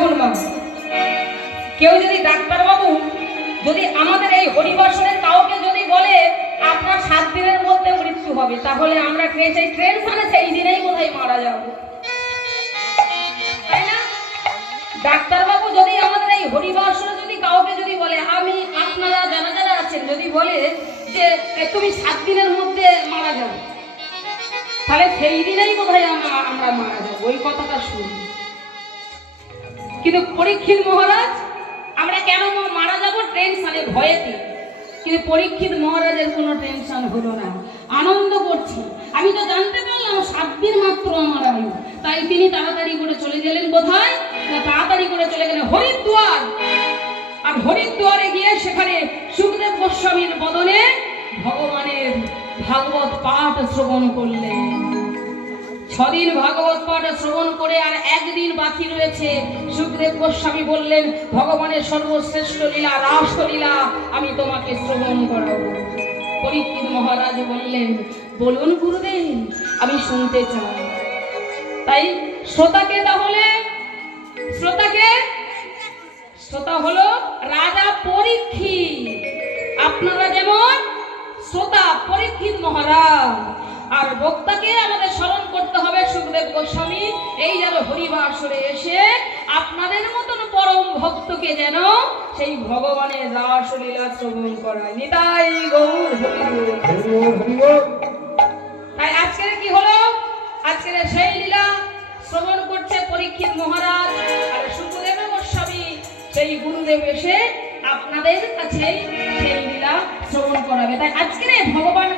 দেখুন মা, কেউ যদি ডাক্তারবাবু যদি আমাদের এই হরিবাসনের কাউকে যদি বলে আপনার 7 দিনের মধ্যে মৃত্যু হবে, তাহলে আমরা টেনশনে সেই দিনেই বোধহয় মারা যাব, তাই না? ডাক্তারবাবু যদি আমাদের এই হরিবাসনে যদি কাউকে যদি বলে, আমি আপনারা যারা যারা আছেন যদি বলে যে তুমি 7 দিনের মধ্যে মারা যাবে, তাহলে সেই দিনেই বোধহয় আমরা মারা যাবো, ওই কথাটা শুনি। কিন্তু পরীক্ষিত মহারাজ, আমরা কেন মারা যাব? টেনশনে, ভয়েতে। কিন্তু পরীক্ষিত মহারাজের কোনো টেনশন হলো না, আনন্দ করছি। আমি তো জানতে পারলাম 7 দিন মাত্র আমার আয়ু, তাই তিনি তাড়াতাড়ি করে চলে গেলেন কোথায়? তাড়াতাড়ি করে চলে গেলেন হরিদ্বার। আর হরিদ্বারে গিয়ে সেখানে সুখদেব গোস্বামীর বদনে ভগবানের ভাগবত পাঠ শ্রবণ করলেন। 6 দিন ভাগবত পাঠ শ্রবণ করে আর 1 দিন বাকি রয়েছে। সুখদেব গোস্বামী বললেন, ভগবানের সর্বশ্রেষ্ঠ লীলা রাসলীলা আমি তোমাকে শ্রবণ করাবো। পরীক্ষিত মহারাজ বললেন, বলুন গুরুদেব, আমি শুনতে চাই। তাই শ্রোতাকে, তাহলে শ্রোতা হলো রাজা পরীক্ষিত। আপনারা যেমন শ্রোতা পরীক্ষিত মহারাজ, আর বক্তাকে আমাদের স্মরণ করতে হবে সুখদেব গোস্বামী। এই যেন হরিবাসরে এসে আপনাদের মতন পরম ভক্তকে যেন সেই ভগবানের রাসলীলা শ্রবণ করায়। নিতাই গৌর হরিবোল। তাই আজকের কি হলো? আজকের সেই লীলা শ্রবণ করছে পরীক্ষিত মহারাজ, আর সুখদেব গোস্বামী সেই গুরুদেব এসে আপনাদের কাছে সেই লীলা শ্রবণ করাবে। তাই আজকের ভগবান